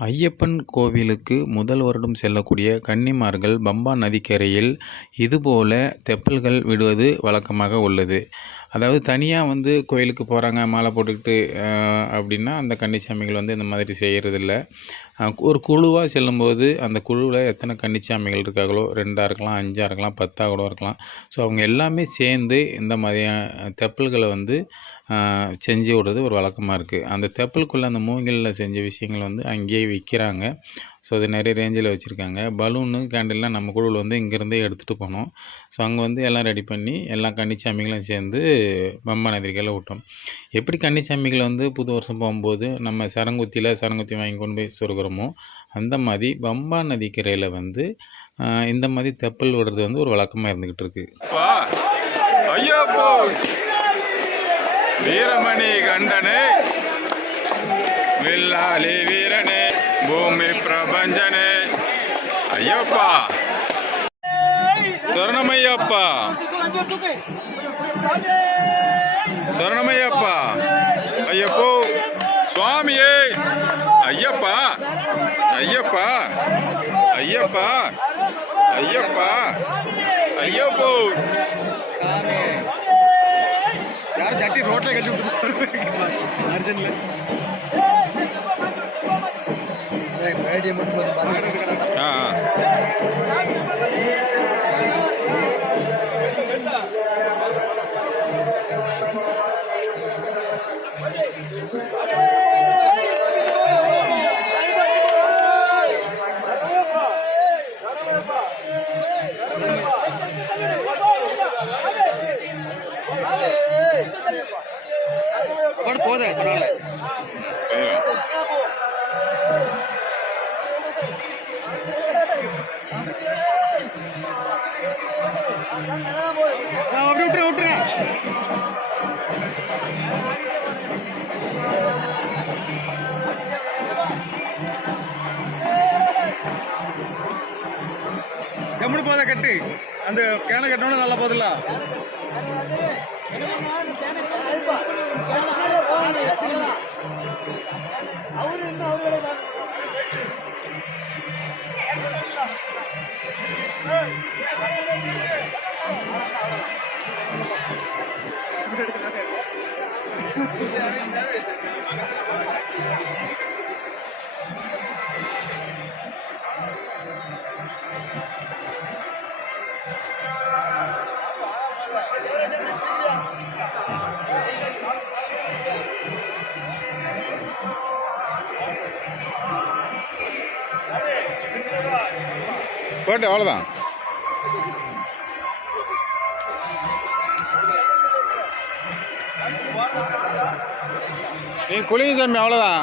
ஐயப்பன் கோவிலுக்கு முதல் வருடம் செல்லக்கூடிய கன்னிமார்கள் பம்பா நதிக்கரையில் இதுபோல தெப்பல்கள் விடுவது வழக்கமாக உள்ளது. அதாவது தனியாக வந்து கோயிலுக்கு போகிறாங்க மாலை போட்டுக்கிட்டு அப்படின்னா அந்த கன்னிசாமிகள் வந்து இந்த மாதிரி செய்கிறதில்ல ஒரு குழுவாக செல்லும்போது அந்த குழுவில் எத்தனை கன்னிச்சாமிகள் இருக்காங்களோ ரெண்டாக இருக்கலாம் அஞ்சாக இருக்கலாம் பத்தாக கூட இருக்கலாம். ஸோ அவங்க எல்லாமே சேர்ந்து இந்த மாதிரியான தெப்பல்களை வந்து செஞ்சு விடுறது ஒரு வழக்கமாக இருக்குது அந்த தெப்பலுக்குள்ளே அந்த மூங்கிலில் செஞ்ச விஷயங்கள் வந்து அங்கேயே விற்கிறாங்க ஸோ அது நிறைய ரேஞ்சில் வச்சுருக்காங்க. பலூனு கேண்டில்லாம் நம்ம குழுவில் வந்து இங்கேருந்தே எடுத்துகிட்டு போனோம் ஸோ அங்கே வந்து எல்லாம் ரெடி பண்ணி எல்லா கன்னிச்சாமிகளும் சேர்ந்து பம்பா நதிரிக்கையில் விட்டோம் எப்படி கன்னிச்சாமிகளை வந்து புது வருஷம் போகும்போது நம்ம சரங்குத்தியில் சரங்குத்தி வாங்கி கொண்டு போய் சொருகிறோமோ அந்த மாதிரி பம்பா நதிக்கரையில் வந்து இந்த மாதிரி தெப்பல் விடுறது வந்து ஒரு வழக்கமாக இருந்துக்கிட்டு இருக்குது வீரமணி கண்டனே. வில்லாலி வீரன். भूमि प्रभंजन। अय्य स्वर्णमय स्वर्णमय अय्य स्वामी अय्य अय्य अय्य अय्य अय्य यार झटी रोटे गलत போதும் பரவாயில்ல. எம்மனு போதா கட்டு. அந்த கேனை கட்டணும் நல்லா போதில்ல? போட்டு அவ்வளோதான் நீ குளிங்க சாமி அவ்வளோதான்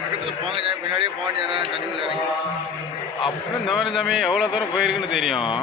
பக்கத்தில் போங்க பின்னாடியே போக வேண்டியதான் தண்ணி அப்புறம் இந்த மாதிரி சாமி எவ்வளோ தூரம் போயிருக்குன்னு தெரியும்.